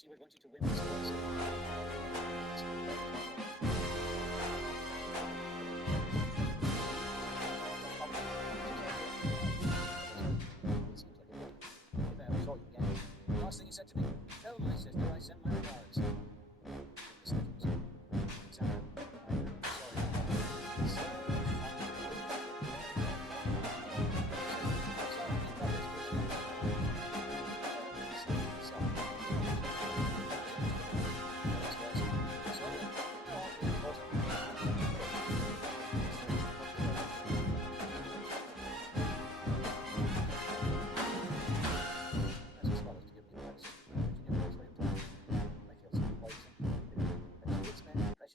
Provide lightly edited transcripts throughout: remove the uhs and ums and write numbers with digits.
She would want you to win this course. Last thing he said to me, tell my sister I send my regards.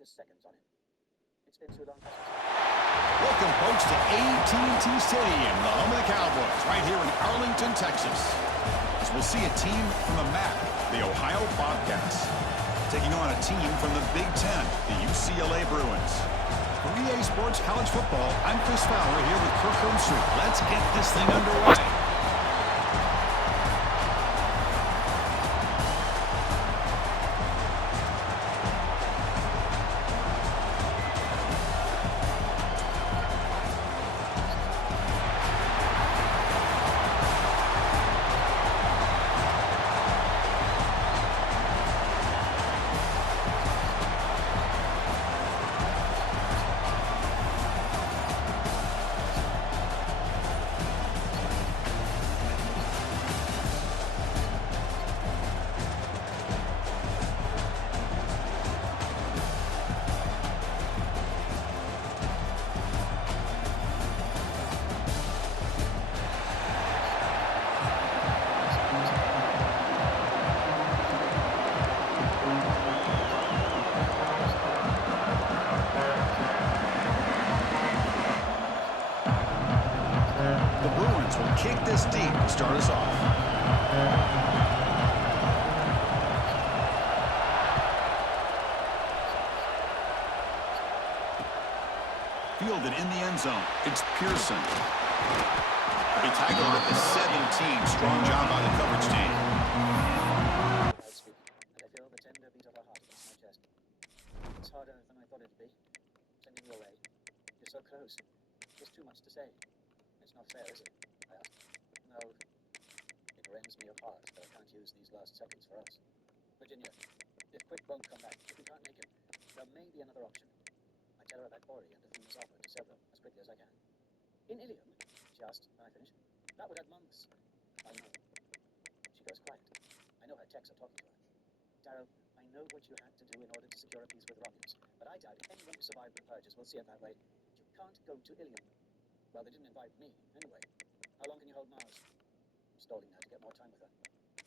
Seconds on it. It's been too long. Welcome, folks, to H2H Stadium, the home of the Cowboys, right here in Arlington, Texas. As we'll see a team from the MAC, the Ohio Bobcats, taking on a team from the Big Ten, the UCLA Bruins. For EA Sports College Football, I'm Chris Fowler here with Kirk Street. Let's get this thing underway. Kick this deep to start us off. Fielded in the end zone. It's Pearson. He tackled at the 17. Strong job by the coverage team. I feel the tender beat of her heart against my chest. It's harder than I thought it'd be. Sending you away. You're so close. There's too much to say. It's not fair, is it? I asked. No. It rends me apart that I can't use these last seconds for us. Virginia, if Quick won't come back, if we can't make him, there may be another option. I tell her about Ori and the things offered to sever as quickly as I can. In Ilium, she asked when I finished. That would add months. I know. She goes quiet. I know her texts are talking to her. Darryl, I know what you had to do in order to secure a peace with the Romulans, but I doubt anyone who survived the purges will see it that way. You can't go to Ilium. Well, they didn't invite me, anyway. How long can you hold Mars? I'm stalling now to get more time with her.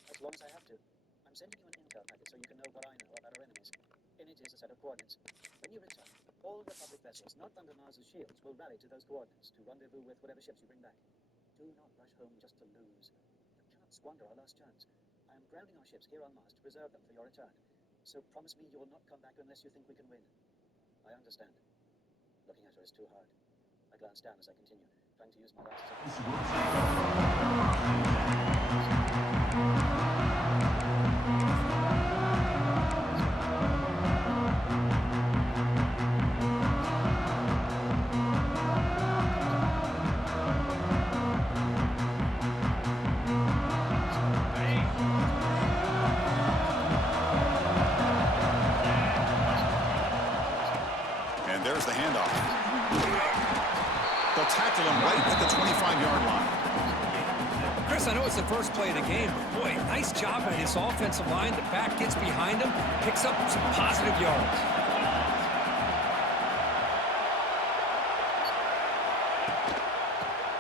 As long as I have to. I'm sending you an intel packet so you can know what I know about our enemies. In it is a set of coordinates. When you return, all Republic vessels not under Mars's shields will rally to those coordinates to rendezvous with whatever ships you bring back. Do not rush home just to lose. We cannot squander our last chance. I am grounding our ships here on Mars to preserve them for your return. So promise me you will not come back unless you think we can win. I understand. Looking at her is too hard. I glance down as I continue, trying to use my last And there's the handoff. They'll tackle him right at the 25-yard line. Chris, I know it's the first play of the game, but boy, nice job by this offensive line. The back gets behind him, picks up some positive yards.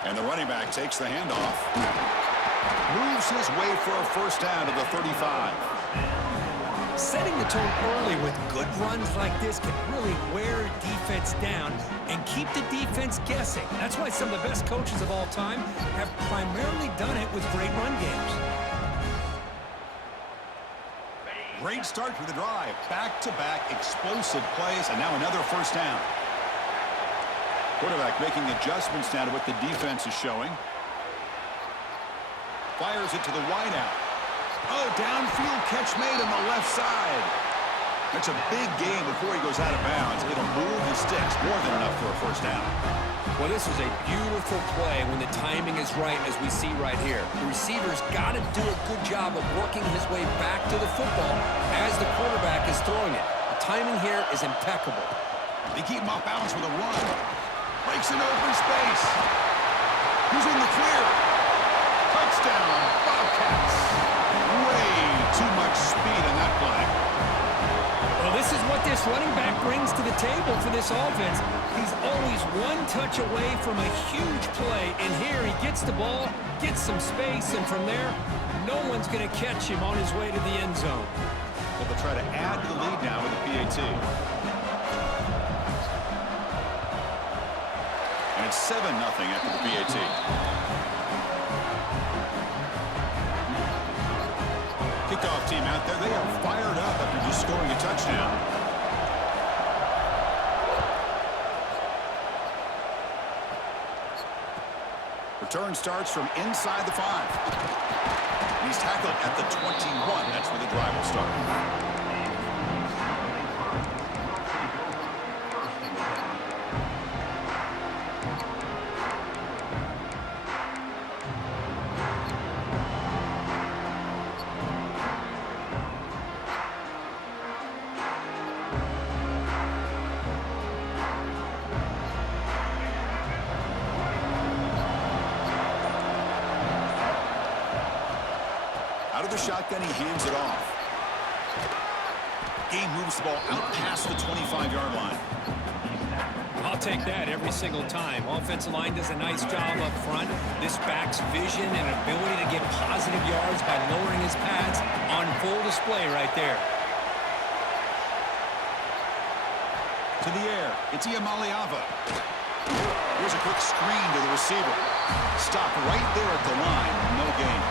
And the running back takes the handoff. Moves his way for a first down to the 35. Setting the tone early with good runs like this can really wear defense down and keep the defense guessing. That's why some of the best coaches of all time have primarily done it with great run games. Great start to the drive. Back-to-back explosive plays, and now another first down. Quarterback making adjustments now to what the defense is showing. Fires it to the wideout. Oh, downfield catch made on the left side. That's a big gain before he goes out of bounds. It'll move the sticks, more than enough for a first down. Well, this was a beautiful play when the timing is right, as we see right here. The receiver's got to do a good job of working his way back to the football as the quarterback is throwing it. The timing here is impeccable. They keep him off balance with a run. Breaks into open space. Who's in the clear? Touchdown, Bobcats. Way too much speed in that play. Well, this is what this running back brings to the table for this offense. He's always one touch away from a huge play, and here he gets the ball, gets some space, and from there, no one's going to catch him on his way to the end zone. Well, they'll try to add to the lead now with the PAT. And it's 7-0 after the PAT. Kickoff team out there, they are fired up after just scoring a touchdown. Return starts from inside the 5. He's tackled at the 21. That's where the drive will start. Out of the shotgun, he hands it off. Game moves the ball out past the 25-yard line. I'll take that every single time. Offensive line does a nice job up front. This back's vision and ability to get positive yards by lowering his pads on full display right there. To the air, it's Iamaleava. Here's a quick screen to the receiver. Stop right there at the line. No gain.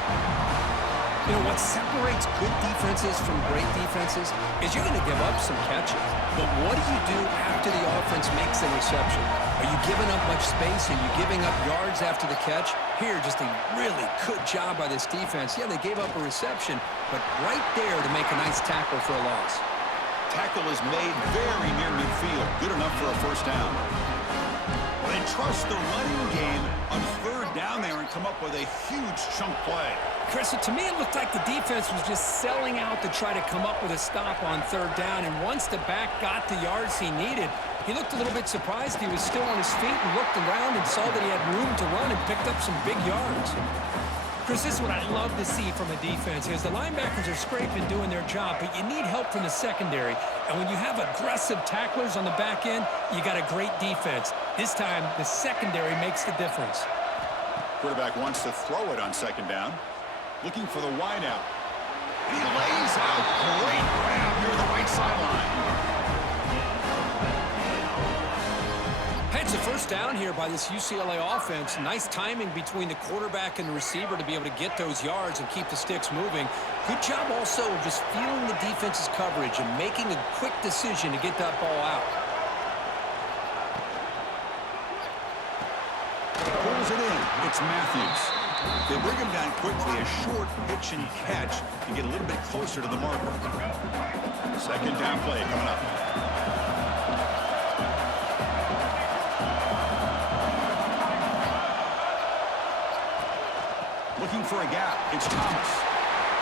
You know, what separates good defenses from great defenses is you're going to give up some catches. But what do you do after the offense makes the reception? Are you giving up much space? Are you giving up yards after the catch? Here, just a really good job by this defense. Yeah, they gave up a reception, but right there to make a nice tackle for a loss. Tackle is made very near midfield. Good enough for a first down. They trust the running game on third down there and come up with a huge chunk play. Chris, to me, it looked like the defense was just selling out to try to come up with a stop on third down. And once the back got the yards he needed, he looked a little bit surprised. He was still on his feet and looked around and saw that he had room to run and picked up some big yards. Chris, this is what I love to see from a defense is the linebackers are scraping doing their job, but you need help from the secondary. And when you have aggressive tacklers on the back end, you got a great defense. This time, the secondary makes the difference. Quarterback wants to throw it on second down. Looking for the wideout. He lays out. Great grab here on the right sideline. It's a first down here by this UCLA offense. Nice timing between the quarterback and the receiver to be able to get those yards and keep the sticks moving. Good job also of just feeling the defense's coverage and making a quick decision to get that ball out. Pulls it in. It's Matthews. They bring him down quickly. A short pitch and catch to get a little bit closer to the marker. Second down play coming up. Looking for a gap. It's Thomas.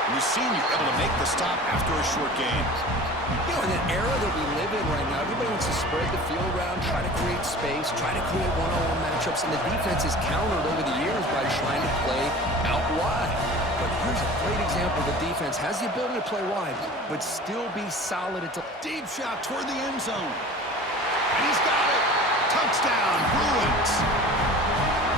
And the senior able to make the stop after a short gain. You know, in an era that we live in right now, everybody wants to spread the field around, try to create space, try to create one-on-one matchups, and the defense is countered over the years by trying to play out wide. But here's a great example. The defense has the ability to play wide, but still be solid at the deep shot toward the end zone. And he's got it. Touchdown, Bruins.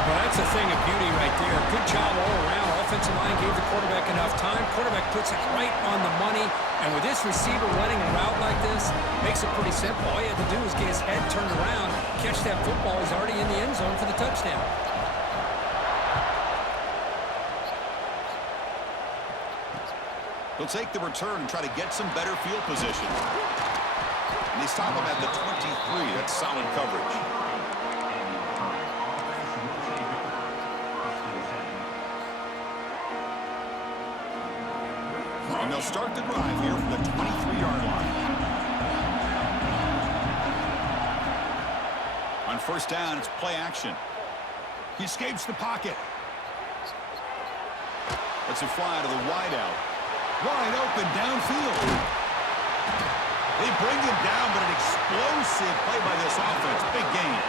Well, that's a thing of beauty right there. Good job all around. Offensive line gave the quarterback enough time. Quarterback puts it right on the money. And with this receiver running a route like this, makes it pretty simple. All you have to do is get his head turned around, catch that football. He's already in the end zone for the touchdown. He'll take the return and try to get some better field position. And they stop him at the 23. That's solid coverage. And they'll start the drive here from the 23-yard line. On first down, it's play action. He escapes the pocket. Lets it fly to the wideout. Wide open downfield. They bring him down, but an explosive play by this offense. Big game.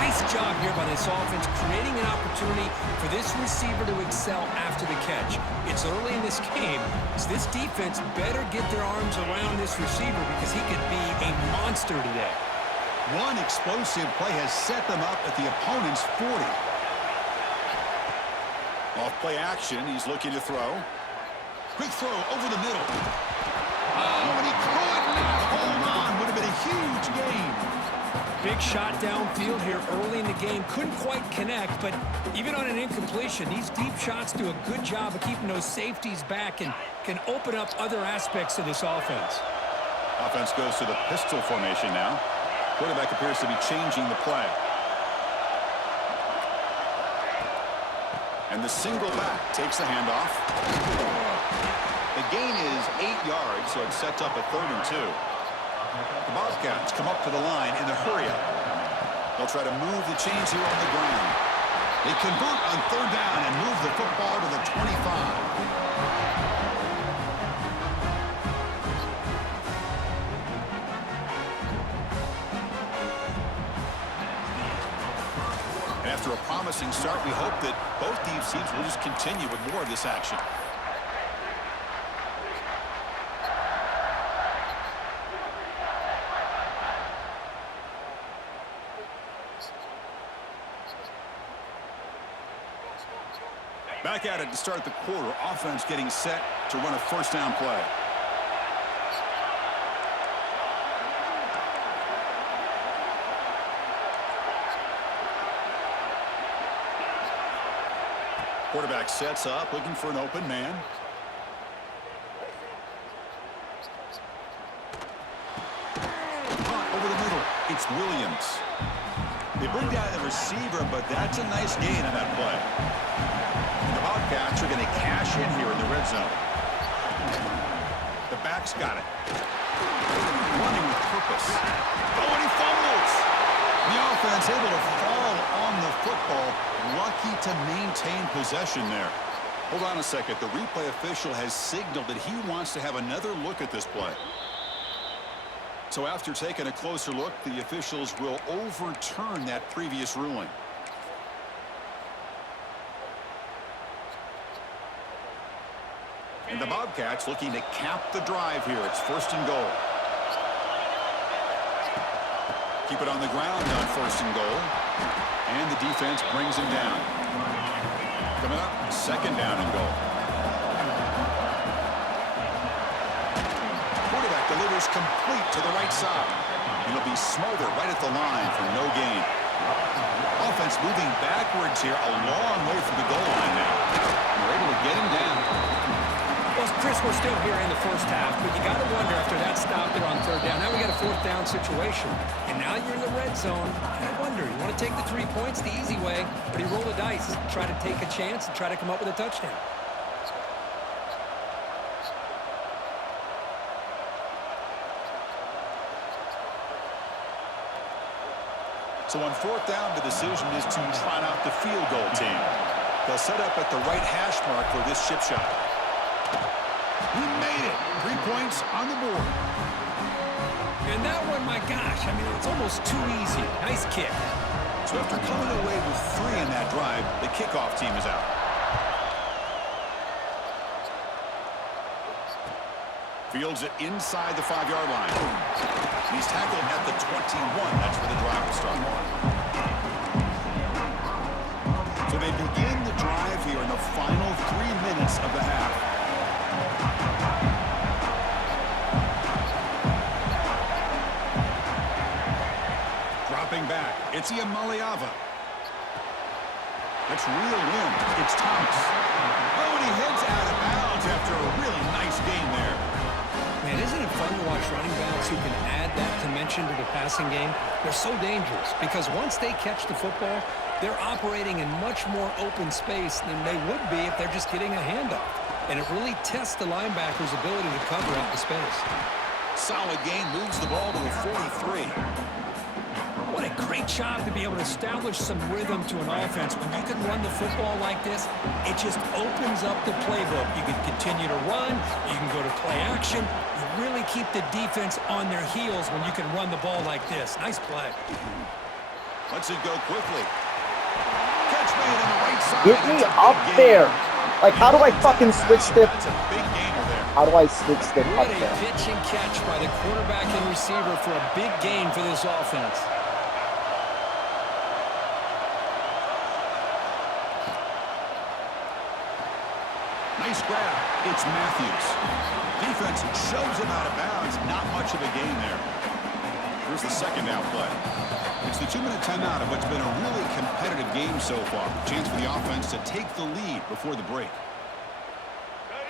Nice job here by this offense, creating an opportunity for this receiver to excel after the catch. It's early in this game, so this defense better get their arms around this receiver because he could be a monster today. One explosive play has set them up at the opponent's 40. Off play action, he's looking to throw. Quick throw over the middle. Oh, and he could not hold on. Would have been a huge gain. Big shot downfield here early in the game. Couldn't quite connect, but even on an incompletion, these deep shots do a good job of keeping those safeties back and can open up other aspects of this offense. Offense goes to the pistol formation now. Quarterback appears to be changing the play. And the single back takes the handoff. The gain is 8 yards, so it sets up a 3rd and 2. The Bobcats come up to the line in the hurry-up. They'll try to move the chains here on the ground. They convert on 3rd down and move the football to the 25. After a promising start, we hope that both teams will just continue with more of this action. Back at it to start the quarter. Offense getting set to run a first down play. Quarterback sets up, looking for an open man. Caught over the middle. It's Williams. They bring down the receiver, but that's a nice gain on that play. And the Bobcats are going to cash in here in the red zone. The back's got it. Running with purpose. Oh, and he fumbles. The offense able to fall on the football. Lucky to maintain possession there. Hold on a second. The replay official has signaled that he wants to have another look at this play. So after taking a closer look, the officials will overturn that previous ruling. And the Bobcats looking to cap the drive here. It's 1st and goal. Keep it on the ground on 1st and goal. And the defense brings him down. Coming up, 2nd down and goal. Quarterback delivers complete to the right side. And he'll be smothered right at the line for no gain. Offense moving backwards here a long way from the goal line now. They're able to get him down. Well, Chris, we're still here in the first half, but you got to wonder after that stop there on 3rd down. Now we got a 4th down situation, and now you're in the red zone. And I wonder, you want to take the 3 points the easy way, but you roll the dice, try to take a chance, and try to come up with a touchdown. So on 4th down, the decision is to trot out the field goal team. They'll set up at the right hash mark for this chip shot. He made it. 3 points on the board. And that one, my gosh, I mean, it's almost too easy. Nice kick. So after coming away with 3 in that drive, the kickoff team is out. Fields it inside the 5-yard line. He's tackled at the 21. That's where the drive will start. So they begin the drive here in the final 3 minutes of the half. Dropping back, it's Iamaleava. That's reeled in. It's Thomas. Oh, and he heads out of bounds after a really nice game there. Man, isn't it fun to watch running backs who can add that dimension to the passing game? They're so dangerous because once they catch the football, they're operating in much more open space than they would be if they're just getting a handoff. and it really tests the linebacker's ability to cover out the space. Solid gain, moves the ball to the 43. What a great job to be able to establish some rhythm to an offense. When you can run the football like this, it just opens up the playbook. You can continue to run. You can go to play action. You really keep the defense on their heels when you can run the ball like this. Nice play. Lets it go quickly. Catch made on the right side. Get me up there. Like, how do I fucking switch step? That's a big gainer there. How do I switch step up What a there? pitch and catch by the quarterback and receiver for a big gain for this offense. Nice grab. It's Matthews. Defense shoves him out of bounds. Not much of a gain there. Here's the second down play. It's the 2-minute timeout of what's been a really competitive game so far. Chance for the offense to take the lead before the break.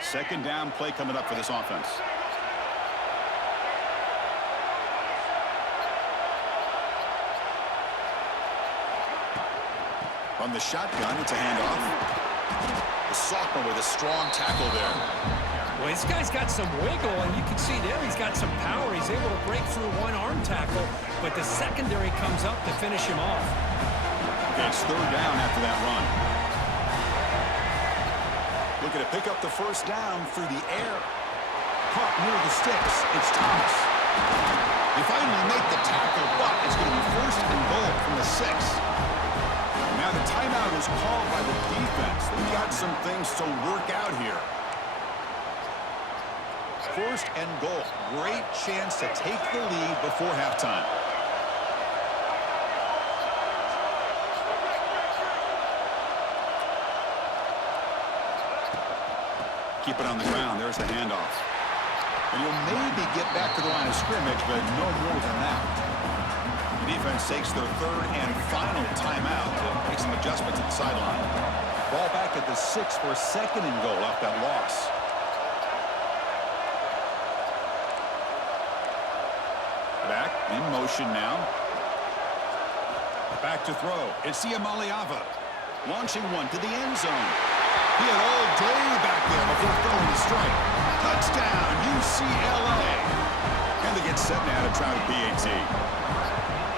Second down play coming up for this offense. From the shotgun, it's a handoff. The sophomore with a strong tackle there. Well, this guy's got some wiggle, and you can see there he's got some power. He's able to break through one arm tackle, but the secondary comes up to finish him off. Okay, it's third down after that run. Looking to pick up the first down through the air. Caught near the sticks. It's Thomas. They finally make the tackle, but it's going to be first and goal from the 6. Now the timeout is called by the defense. They've got some things to work out here. First and goal. Great chance to take the lead before halftime. Keep it on the ground. There's the handoff. And you'll maybe get back to the line of scrimmage, but no more than that. The defense takes their third and final timeout to make some adjustments at the sideline. Ball back at the 6 for a second and goal off that loss. Back in motion now. Back to throw. It's Siamaliava. Launching one to the end zone. He had all day back there before throwing the strike. Touchdown, UCLA. And they get set now to try the PAT.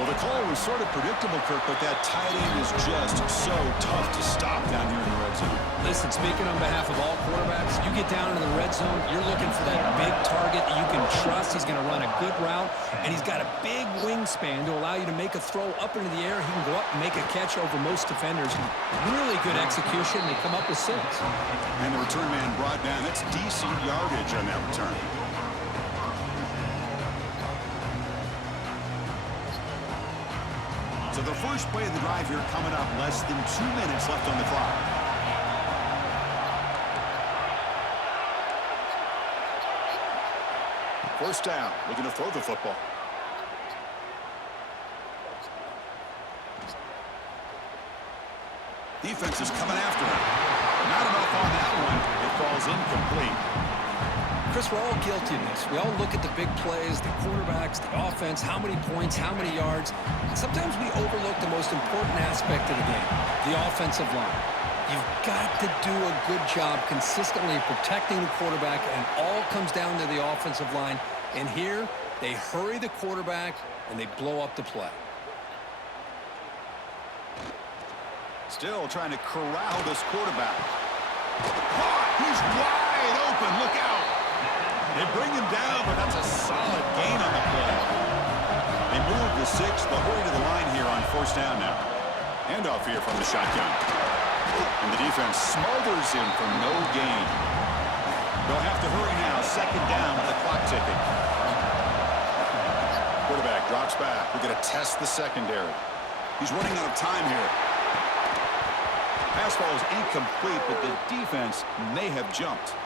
Well, the call was sort of predictable, Kirk, but that tight end is just so tough to stop down here in the red zone. Listen, speaking on behalf of all quarterbacks, you get down into the red zone, you're looking for that big target that you can trust. He's going to run a good route, and he's got a big wingspan to allow you to make a throw up into the air. He can go up and make a catch over most defenders. Really good execution. They come up with 6. And the return man brought down. That's decent yardage on that return. So the first play of the drive here coming up, less than 2 minutes left on the clock. First down, looking to throw the football. Defense is coming after him. Not enough on that one. It falls incomplete. Chris, we're all guilty of this. We all look at the big plays, the quarterbacks, the offense, how many points, how many yards. And sometimes we overlook the most important aspect of the game, the offensive line. You've got to do a good job consistently protecting the quarterback, and all comes down to the offensive line. And here, they hurry the quarterback, and they blow up the play. Still trying to corral this quarterback. He's wide open. Look out. They bring him down, but that's a solid gain on the play. They move the 6. They'll hurry to the line here on first down now. Handoff here from the shotgun. And the defense smothers him for no gain. They'll have to hurry now. Second down with the clock ticking. Quarterback drops back. We're going to test the secondary. He's running out of time here. Pass ball is incomplete, but the defense may have jumped.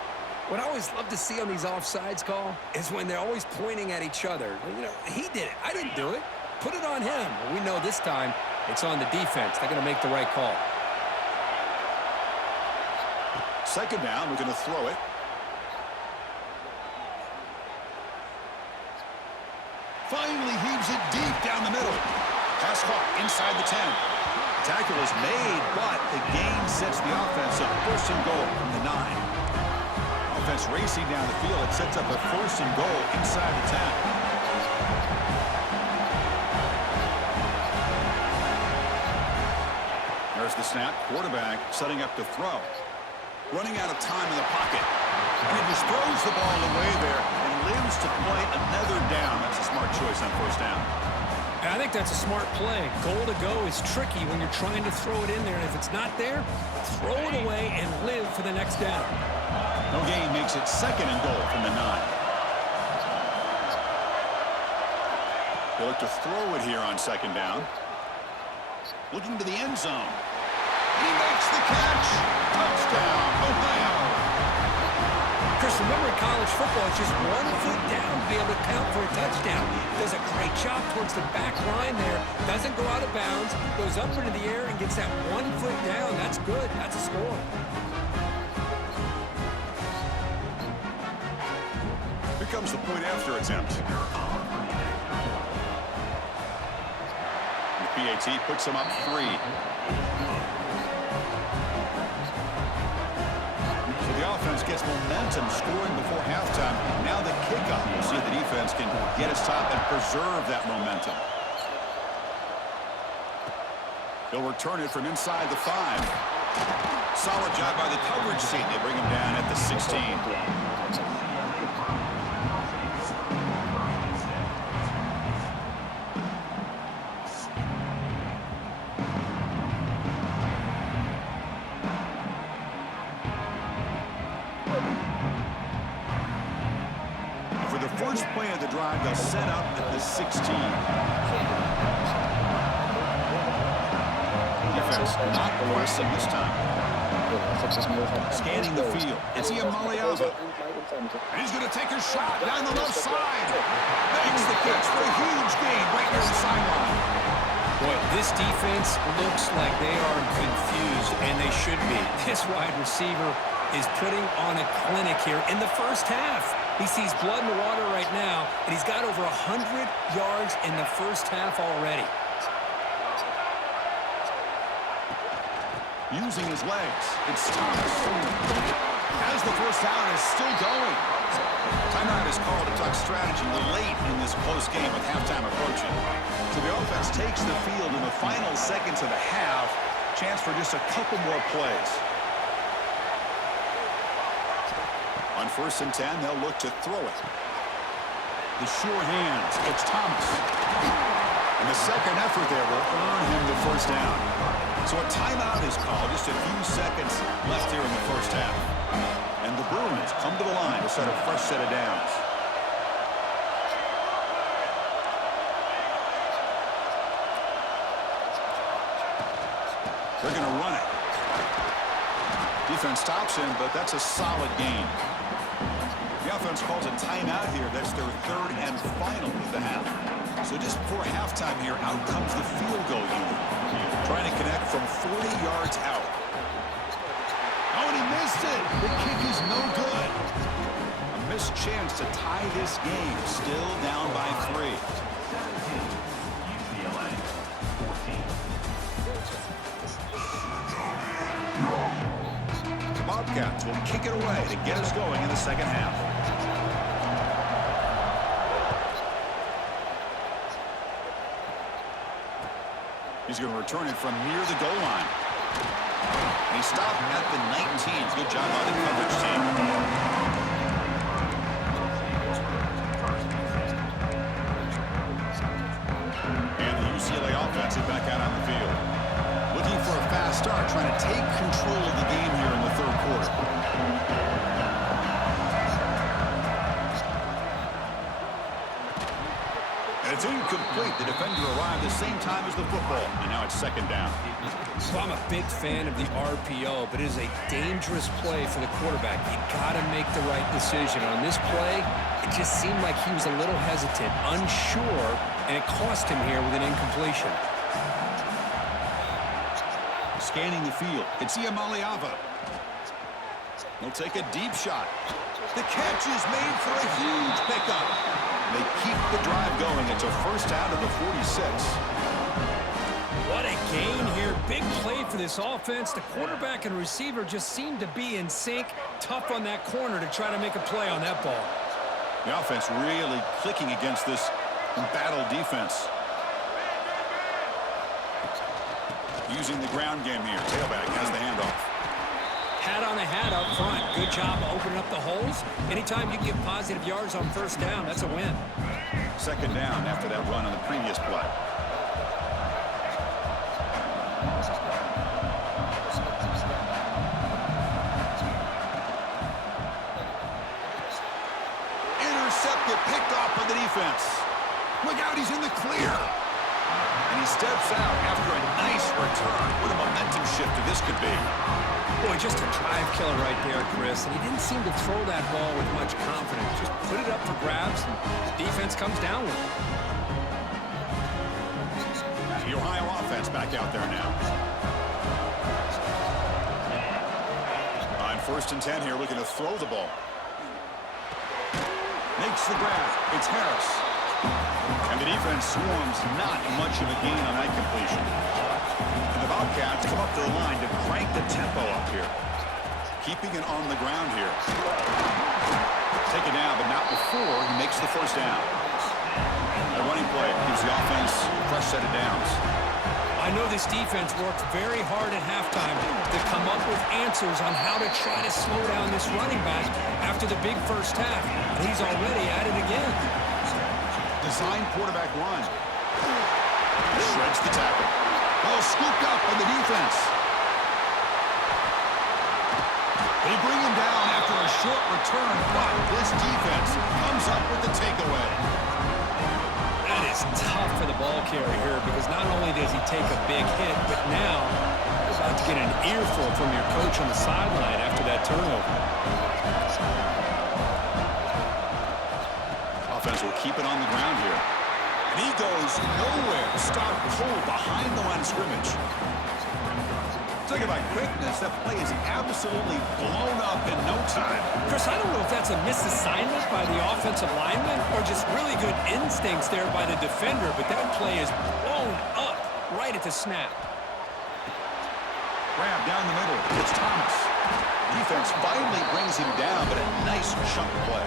What I always love to see on these offsides call is when they're always pointing at each other. You know, he did it. I didn't do it. Put it on him. Well, we know this time it's on the defense. They're going to make the right call. Second down, we're going to throw it. Finally heaves it deep down the middle. Pass caught inside the 10. Tackle is made, but the gain sets the offense up. First and goal from the 9. defense racing down the field. It sets up a 1st and goal inside the 10. There's the snap. Quarterback setting up to throw. Running out of time in the pocket. And he just throws the ball away there and lives to play another down. That's a smart choice on 1st down. I think that's a smart play. Goal to go is tricky when you're trying to throw it in there. And if it's not there, throw it away and live for the next down. No gain makes it 2nd and goal from the 9. They look to throw it here on 2nd down. Looking to the end zone. He makes the catch. Touchdown, Ohio. Chris, remember in college football, it's just 1 foot down to be able to count for a touchdown. Does a great job towards the back line there. Doesn't go out of bounds. Goes up into the air and gets that 1 foot down. That's good. That's a score. Here comes the point after attempt. The PAT puts him up 3. So the offense gets momentum scoring before halftime. Now the kickoff. We'll see if the defense can get a stop and preserve that momentum. They'll return it from inside the 5. Solid job by the coverage team. They bring him down at the 16. First play of the drive, they'll set up at the 16. Defense not pressing this time. Scanning the field. It's Iamaleava. And he's going to take a shot down the left side. Makes the catch for a huge gain right near the sideline. Boy, this defense looks like they are confused, and they should be. This wide receiver is putting on a clinic here in the first half. He sees blood in the water right now, and he's got over 100 yards in the first half already. Using his legs, it's Thomas. As the first down is still going. Timeout is called to talk strategy late in this close game with halftime approaching. So the offense takes the field in the final seconds of the half. Chance for just a couple more plays. On 1st and 10, they'll look to throw it. The sure hands, it's Thomas. And the second effort there will earn him the first down. So a timeout is called, just a few seconds left here in the first half. And the Bruins come to the line to set a fresh set of downs. They're going to run it. Defense stops him, but that's a solid gain. The offense calls a timeout here. That's their 3rd and final of the half. So just before halftime here, out comes the field goal unit. Trying to connect from 40 yards out. Oh, and he missed it. The kick is no good. A missed chance to tie this game. Still down by 3. The Bobcats will kick it away to get us going in the second half. He's going to return it from near the goal line. And he stopped at the 19. Good job by the coverage team. And the UCLA offense is back out on the field. Looking for a fast start, trying to take control of the game here in the 3rd quarter. And it's incomplete. The defender arrived the same time as the football, and now it's 2nd down. So I'm a big fan of the RPO, but it is a dangerous play for the quarterback. You got to make the right decision. On this play, it just seemed like he was a little hesitant, unsure, and it cost him here with an incompletion. Scanning the field, it's Iamaleava. He'll take a deep shot. The catch is made for a huge pickup. They keep the drive going. It's a first down to the 46. What a gain here. Big play for this offense. The quarterback and receiver just seem to be in sync. Tough on that corner to try to make a play on that ball. The offense really clicking against this embattled defense. Using the ground game here. Tailback has the handoff. Hat on a hat up front. Good job opening up the holes. Anytime you can get positive yards on first down, that's a win. Second down after that run on the previous play. Intercepted, picked off by the defense. Look out, he's in the clear. And he steps out after a nice return. What a momentum shifter this could be. Boy, just a drive killer right there, Chris. And he didn't seem to throw that ball with much confidence. Just put it up for grabs, and the defense comes down with it. The Ohio offense back out there now. On 1st and 10 here, looking to throw the ball. Makes the grab. It's Harris. And the defense swarms, not much of a gain on that completion. And the Bobcats come up to the line to crank the tempo up here. Keeping it on the ground here. Take it down, but not before he makes the first down. A running play gives the offense a fresh set of downs. I know this defense worked very hard at halftime to come up with answers on how to try to slow down this running back after the big first half. And he's already at it again. Design quarterback run. Shreds the tackle. Ball scooped up by the defense. They bring him down after a short return, but this defense comes up with the takeaway. That is tough for the ball carrier here because not only does he take a big hit, but now you're about to get an earful from your coach on the sideline after that turnover. Offense will keep it on the ground here. And he goes nowhere. Stopped cold behind the line of scrimmage. Talk about quickness. That play is absolutely blown up in no time. Chris, I don't know if that's a misassignment by the offensive lineman or just really good instincts there by the defender, but that play is blown up right at the snap. Grab down the middle. It's Thomas. Defense finally brings him down, but a nice chunk play.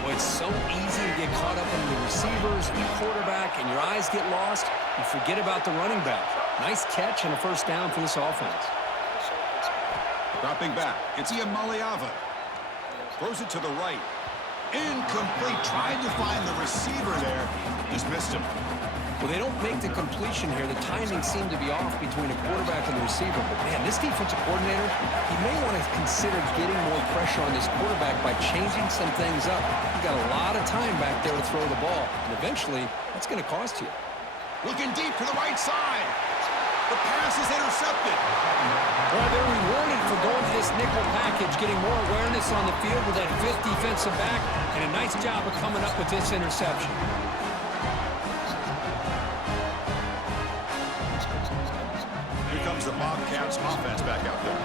Well, it's so easy to get caught up in the receivers and the quarterback, and your eyes get lost. You forget about the running back. Nice catch and a first down for this offense. Dropping back. It's Iamaleava. Throws it to the right. Incomplete. Tried to find the receiver there. Just missed him. Well, they don't make the completion here. The timing seemed to be off between a quarterback and the receiver. But, man, this defensive coordinator, he may want to consider getting more pressure on this quarterback by changing some things up. You've got a lot of time back there to throw the ball. And eventually, that's going to cost you. Looking deep to the right side. The pass is intercepted. Well, they're rewarded for going to this nickel package, getting more awareness on the field with that fifth defensive back, and a nice job of coming up with this interception. Here comes the Bobcats offense back out there.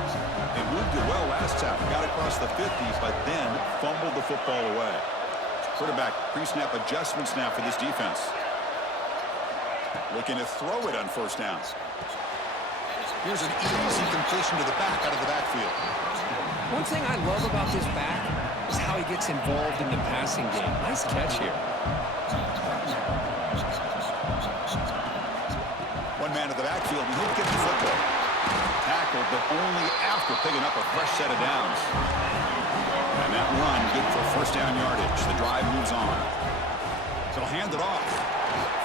They moved it well last time, got across the 50s, but then fumbled the football away. Quarterback pre-snap adjustments now for this defense. Looking to throw it on first down. Here's an easy completion to the back out of the backfield. One thing I love about this back is how he gets involved in the passing game. Nice catch here. One man at the backfield, and he'll get the football. Tackled, but only after picking up a fresh set of downs. And that run good for first down yardage. The drive moves on. They'll hand it off.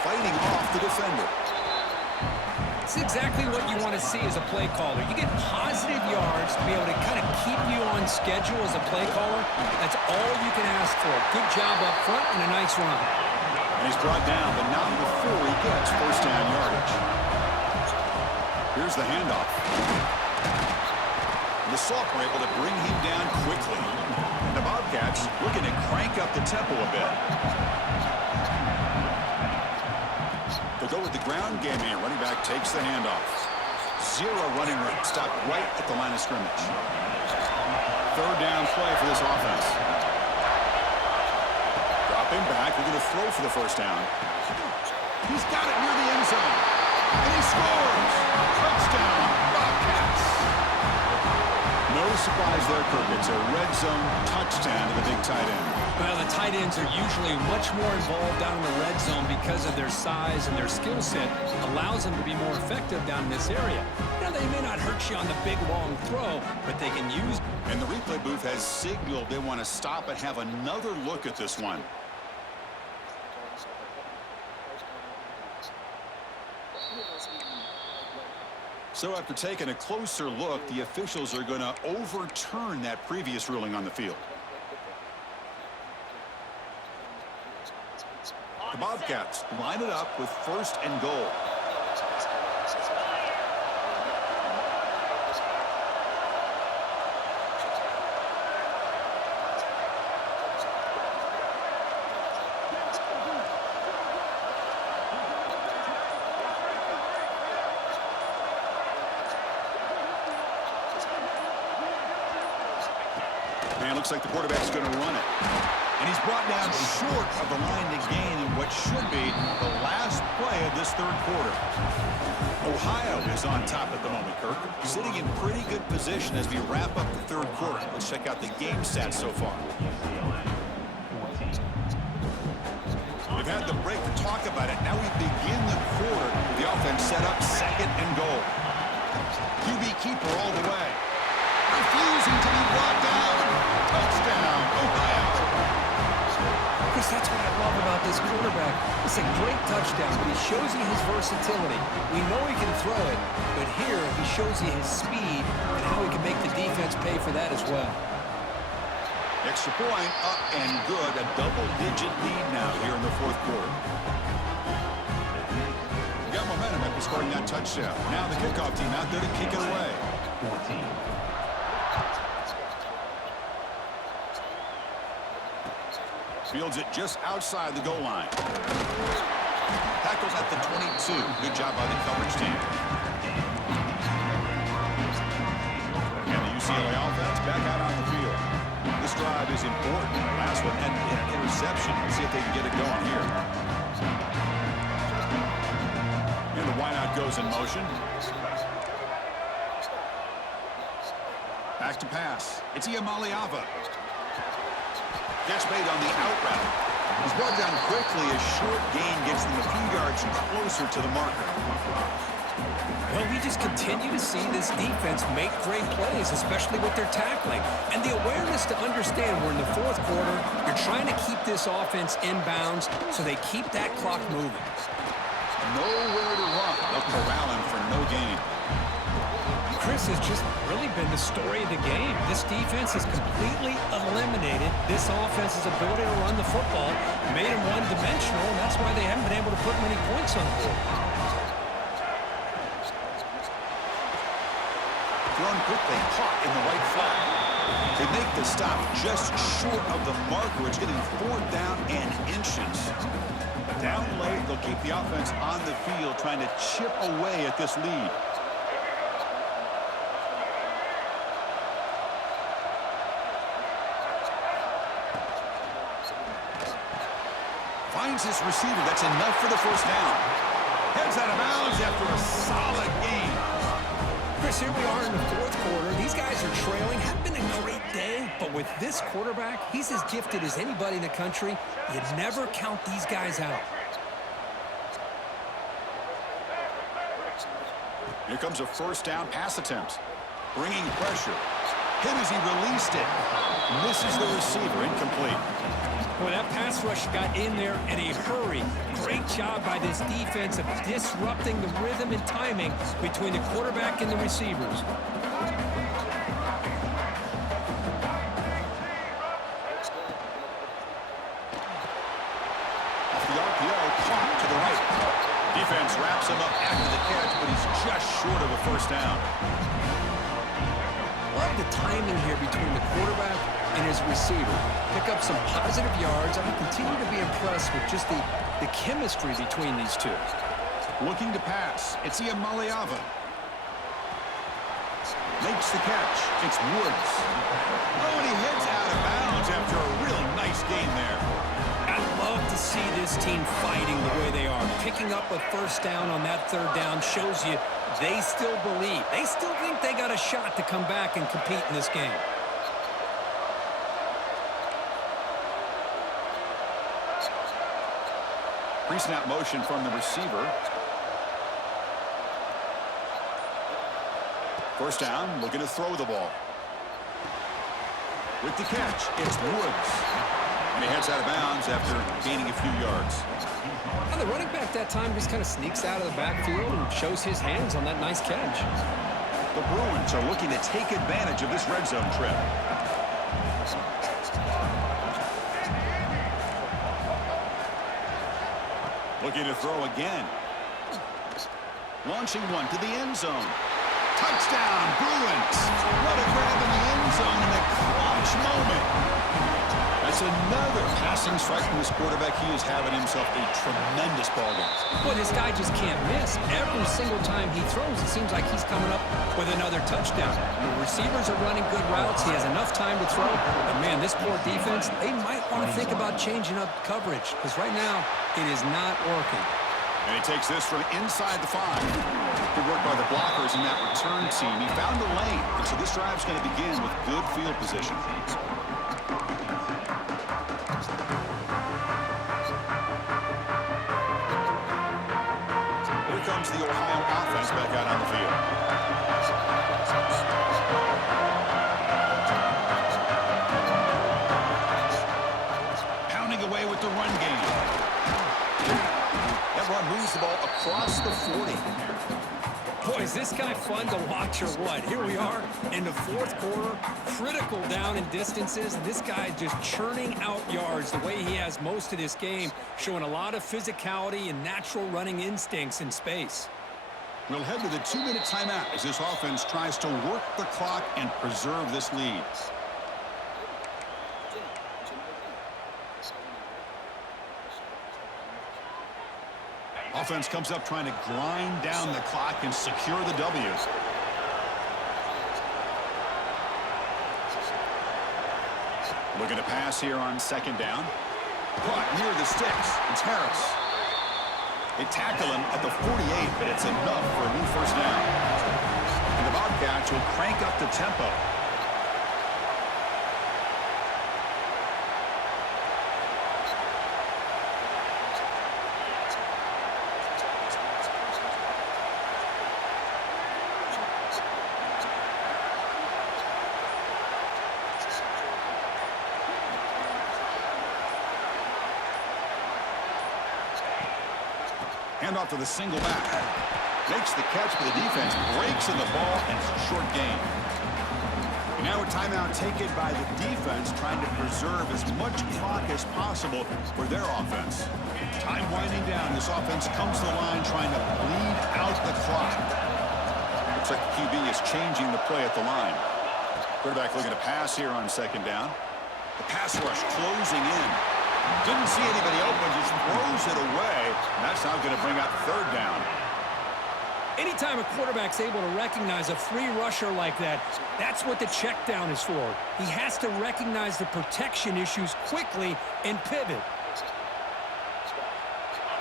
Fighting off the defender. It's exactly what you want to see as a play caller. You get positive yards to be able to kind of keep you on schedule as a play caller. That's all you can ask for. Good job up front and a nice run. And he's brought down, but not before he gets first down yardage. Here's the handoff. The Sauk were able to bring him down quickly. And the Bobcats looking to crank up the tempo a bit. They'll go with the ground game here. Running back takes the handoff. Zero running room. Stopped right at the line of scrimmage. Third down play for this offense. Dropping back. We're going to throw for the first down. He's got it near the end zone. And he scores! Touchdown, Bobcats! No surprise there, Kirk. It's a red zone touchdown to the big tight end. Well, the tight ends are usually much more involved down in the red zone because of their size and their skill set allows them to be more effective down in this area. Now, they may not hurt you on the big, long throw, but they can use... And the replay booth has signaled they want to stop and have another look at this one. So after taking a closer look, the officials are going to overturn that previous ruling on the field. The Bobcats line it up with 1st and goal. And it looks like the quarterback's going to run it. And he's brought down short of the line to gain in what should be the last play of this 3rd quarter. Ohio is on top at the moment, Kirk. Sitting in pretty good position as we wrap up the 3rd quarter. Let's check out the game stats so far. We've had the break to talk about it. Now we begin the quarter with the offense set up 2nd and goal. QB keeper all the way. Refusing to be brought down. Touchdown, Ohio. Chris, that's what I love about this quarterback. It's a great touchdown, but he shows you his versatility. We know he can throw it, but here he shows you his speed and how he can make the defense pay for that as well. Extra point up and good. A double-digit lead now here in the 4th quarter. We got momentum after scoring that touchdown. Now the kickoff team out there to kick it away. 14. Fields it just outside the goal line. Tackles at the 22. Good job by the coverage team. And the UCLA offense back out on the field. This drive is important. The last one ended in an interception. Let's see if they can get it going here. And the wideout goes in motion. Back to pass. It's Iamaleava. Gets made on the out route. He's brought down quickly. A short gain gets them a few yards closer to the marker. Well, we just continue to see this defense make great plays, especially with their tackling. And the awareness to understand we're in the 4th quarter, you're trying to keep this offense in bounds so they keep that clock moving. Nowhere to run. They'll corral him for no gain. Chris has just really been the story of the game. This defense has completely eliminated this offense's ability to run the football, made them one-dimensional, and that's why they haven't been able to put many points on the board. Thrown quickly, caught in the right flat. They make the stop just short of the marker. It's getting 4th down and inches. Down late, they'll keep the offense on the field, trying to chip away at this lead. Finds his receiver. That's enough for the 1st down. Heads out of bounds after a solid game. Chris, here we are in the 4th quarter. These guys are trailing. Had been a great day, but with this quarterback, he's as gifted as anybody in the country. You never count these guys out. Here comes a 1st down pass attempt. Bringing pressure. Hit as he released it. Misses the receiver. Incomplete. Boy, that pass rush got in there in a hurry. Great job by this defense of disrupting the rhythm and timing between the quarterback and the receivers. Off the RPO, caught to the right. Defense wraps him up after the catch, but he's just short of a 1st down. Love the timing here between the quarterback and his receiver. Pick up some positive yards. I continue to be impressed with just the chemistry between these two. Looking to pass. It's Iamaleava. Makes the catch. It's Woods. Oh, and he heads out of bounds after a real nice game there. I love to see this team fighting the way they are. Picking up a first down on that third down shows you they still believe. They still think they got a shot to come back and compete in this game. Pre-snap motion from the receiver. First down, looking to throw the ball. With the catch, it's Woods. And he heads out of bounds after gaining a few yards. Well, the running back that time just kind of sneaks out of the backfield and shows his hands on that nice catch. The Bruins are looking to take advantage of this red zone trip. Looking to throw again. Launching one to the end zone. Touchdown, Bruins! What a grab in the end zone in a clutch moment. That's another passing strike from this quarterback. He is having himself a tremendous ballgame. Boy, this guy just can't miss. Every single time he throws, it seems like he's coming up with another touchdown. The receivers are running good routes. He has enough time to throw. But, man, this poor defense, they might want to think about changing up coverage because right now it is not working. And he takes this from inside the 5. Good work by the blockers in that return team. He found the lane, and so this drive's going to begin with good field position. Here comes the Ohio offense back out on the field. Pounding away with the run game. That run moves the ball across the 40. Boy, is this guy fun to watch or what? Here we are in the fourth quarter, critical down in distances, and this guy just churning out yards the way he has most of this game, showing a lot of physicality and natural running instincts in space. We'll head to the 2-minute timeout as this offense tries to work the clock and preserve this lead. Offense comes up trying to grind down the clock and secure the W. Looking to pass here on second down. Caught near the sticks. It's Harris. They tackle him at the 48, but it's enough for a new first down. And the Bobcats will crank up the tempo. Hand off to the single back. Makes the catch, but the defense breaks in the ball, and it's a short gain. And now a timeout taken by the defense, trying to preserve as much clock as possible for their offense. Time winding down. This offense comes to the line trying to bleed out the clock. Looks like the QB is changing the play at the line. Quarterback looking to pass here on second down. The pass rush closing in. Didn't see anybody open, just throws it away. And that's now going to bring up third down. Anytime a quarterback's able to recognize a free rusher like that, that's what the check down is for. He has to recognize the protection issues quickly and pivot.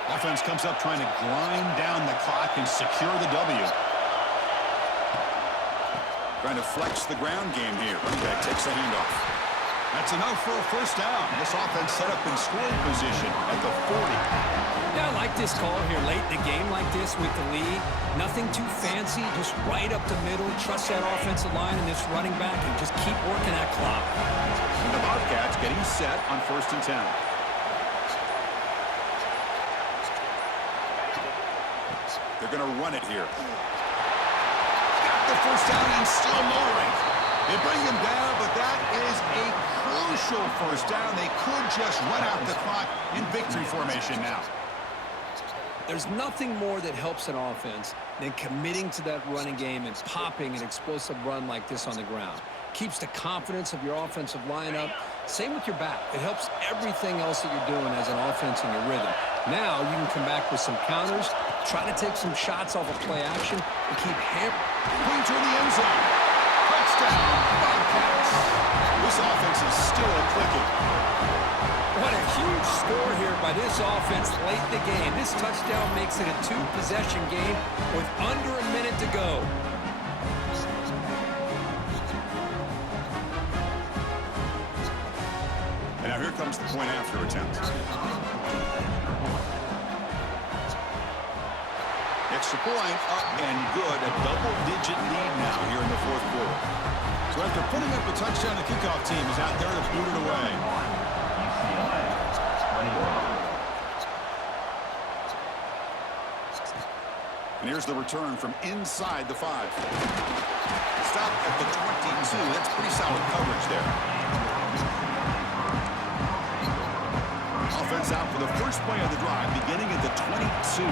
Offense comes up trying to grind down the clock and secure the W. Trying to flex the ground game here. Running back takes the handoff. That's enough for a first down. This offense set up in scoring position at the 40. Yeah, I like this call here late in the game like this with the lead. Nothing too fancy, just right up the middle. Trust that offensive line and this running back and just keep working that clock. And the Bobcats getting set on 1st and 10. They're going to run it here. Got the first down and still motoring. They bring him down, but that is a crucial first down. They could just run out the clock in victory formation now. There's nothing more that helps an offense than committing to that running game and popping an explosive run like this on the ground. Keeps the confidence of your offensive lineup. Same with your back. It helps everything else that you're doing as an offense in your rhythm. Now you can come back with some counters, try to take some shots off of play action, and keep Point to the end zone. Touchdown, Bobcats. This offense is still clicking. What a huge huge score here by this offense late in the game. This touchdown makes it a two-possession game with under a minute to go. And now here comes the point after attempt. Extra point up and good. A double-digit lead now here in the fourth quarter. So after putting up a touchdown, the kickoff team is out there to boot it away. And here's the return from inside the 5. Stop at the 22. That's pretty solid coverage there. Offense out for the first play of the drive, beginning at the 22.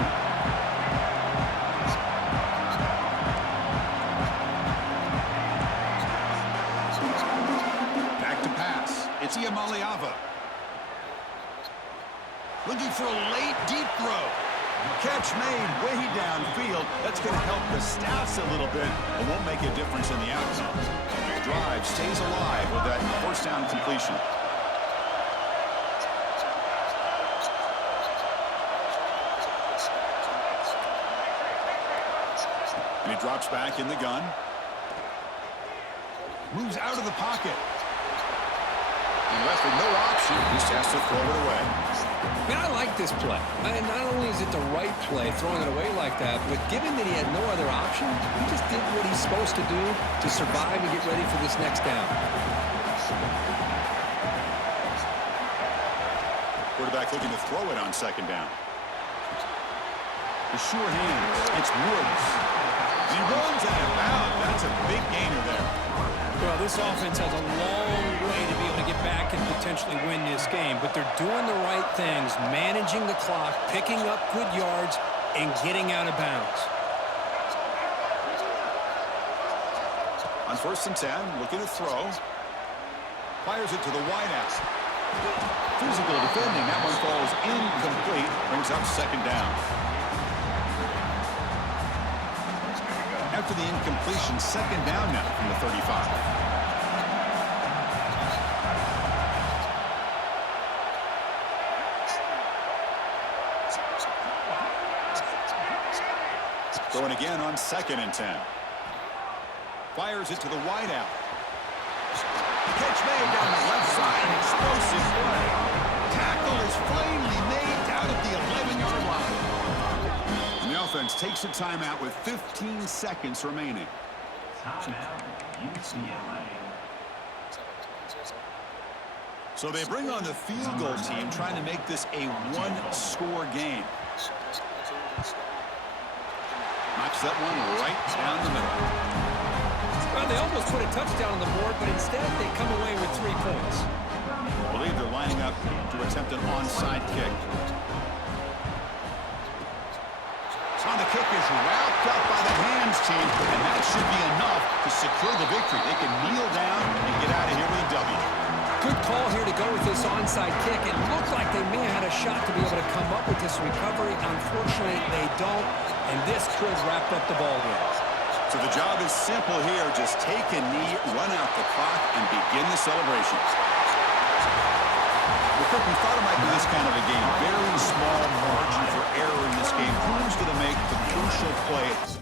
Back to pass. It's Iamaleava. Looking for a late, deep throw. Catch made way downfield. That's going to help the Staffs a little bit, but won't make a difference in the outcome. The drive stays alive with that first down completion. And he drops back in the gun. Moves out of the pocket. And left with no option, just has to throw it away. Man, I like this play. And not only is it the right play, throwing it away like that, but given that he had no other option, he just did what he's supposed to do to survive and get ready for this next down. Quarterback looking to throw it on second down. The sure hands. It's Woods. And he runs out of bounds. That's a big gainer there. Well, this offense has a long way to be able to get back and potentially win this game, but they're doing the right things, managing the clock, picking up good yards, and getting out of bounds. On 1st and 10, looking to throw. Fires it to the wideout. Physical defending. That one falls incomplete. Brings up second down. After the incompletion, second down now from the 35. Throwing again on 2nd and 10. Fires it to the wideout. Catch made down the left side. Explosive play. Tackle is finally made down at the 11-yard line. And the offense takes a timeout with 15 seconds remaining. Timeout, UCLA. So they bring on the field goal team, trying to make this a one-score game. Knocks that one right down the middle. Well, they almost put a touchdown on the board, but instead they come away with 3 points. I believe they're lining up to attempt an onside kick. On the kick is wrapped up by the hands team, and that should be enough to secure the victory. They can kneel down and get out of here with a W. Good call here to go with this onside kick. It looked like they may have had a shot to be able to come up with this recovery. Unfortunately, they don't, and this could wrap up the ball game. So the job is simple here. Just take a knee, run out the clock, and begin the celebration. Well, Kirk, we thought it might be this kind of a game. Very small margin for error in this game. Who's going to make the crucial play?